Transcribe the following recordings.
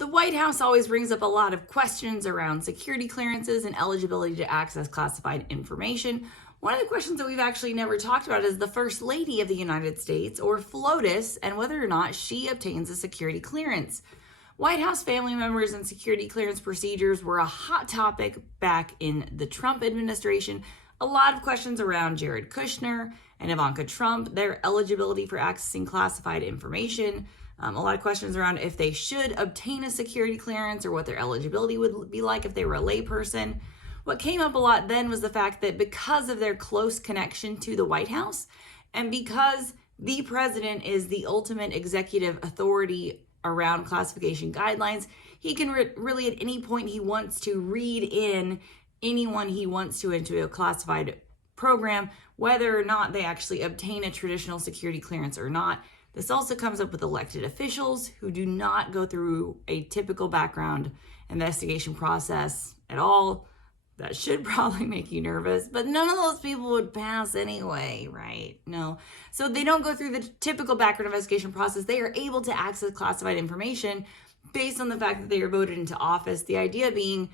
The White House always brings up a lot of questions around security clearances and eligibility to access classified information. One of the questions that we've actually never talked about is the First Lady of the United States, or FLOTUS, and whether or not she obtains a security clearance. White House family members and security clearance procedures were a hot topic back in the Trump administration. A lot of questions around Jared Kushner and Ivanka Trump, their eligibility for accessing classified information. A lot of questions around if they should obtain a security clearance or what their eligibility would be like if they were a layperson. What came up a lot then was the fact that because of their close connection to the White House and because the president is the ultimate executive authority around classification guidelines, he can really at any point he wants to read in anyone he wants to into a classified program, whether or not they actually obtain a traditional security clearance or not. This also comes up with elected officials who do not go through a typical background investigation process at all. That should probably make you nervous, but none of those people would pass anyway, right? No. So they don't go through the typical background investigation process. They are able to access classified information based on the fact that they are voted into office. The idea being,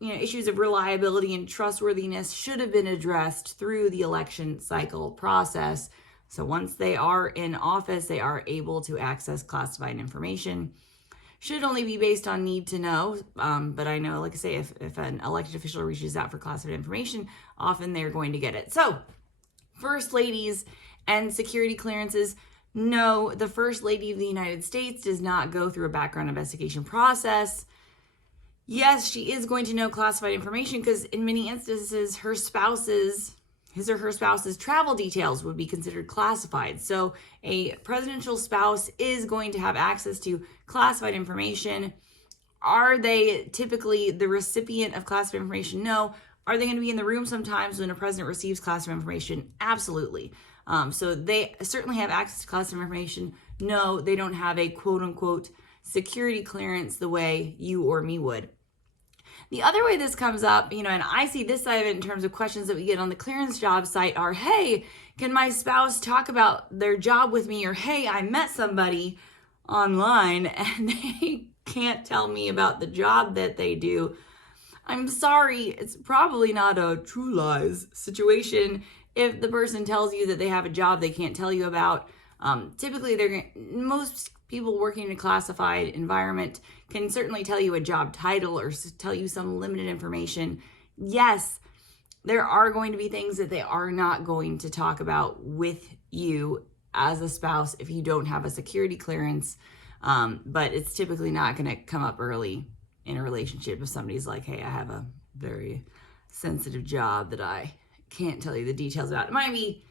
issues of reliability and trustworthiness should have been addressed through the election cycle process. So once they are in office, they are able to access classified information. Should only be based on need to know, but I know, like I say, if an elected official reaches out for classified information, often they're going to get it. So, First Ladies and security clearances, no, the First Lady of the United States does not go through a background investigation process. Yes, she is going to know classified information because in many instances, his or her spouse's travel details would be considered classified. So a presidential spouse is going to have access to classified information. Are they typically the recipient of classified information? No. Are they going to be in the room sometimes when a president receives classified information? Absolutely. So they certainly have access to classified information. No, they don't have a quote unquote security clearance the way you or me would. The other way this comes up, and I see this side of it in terms of questions that we get on the clearance job site are, hey, can my spouse talk about their job with me? Or, hey, I met somebody online and they can't tell me about the job that they do. I'm sorry, it's probably not a true lies situation if the person tells you that they have a job they can't tell you about. Typically, most people working in a classified environment can certainly tell you a job title or tell you some limited information. Yes, there are going to be things that they are not going to talk about with you as a spouse if you don't have a security clearance, but it's typically not going to come up early in a relationship if somebody's like, hey, I have a very sensitive job that I can't tell you the details about. It might be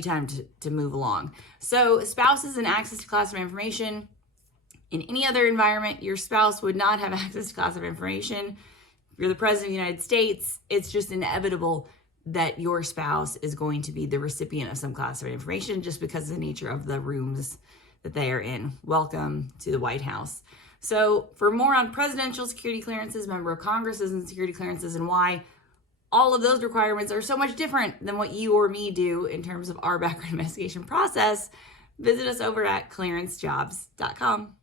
time to move along. So spouses and access to classified information. In any other environment, your spouse would not have access to classified information. If you're the president of the United States, it's just inevitable that your spouse is going to be the recipient of some classified information just because of the nature of the rooms that they are in. Welcome to the White House. So for more on presidential security clearances, member of Congress's and security clearances, and why all of those requirements are so much different than what you or me do in terms of our background investigation process, visit us over at clearancejobs.com.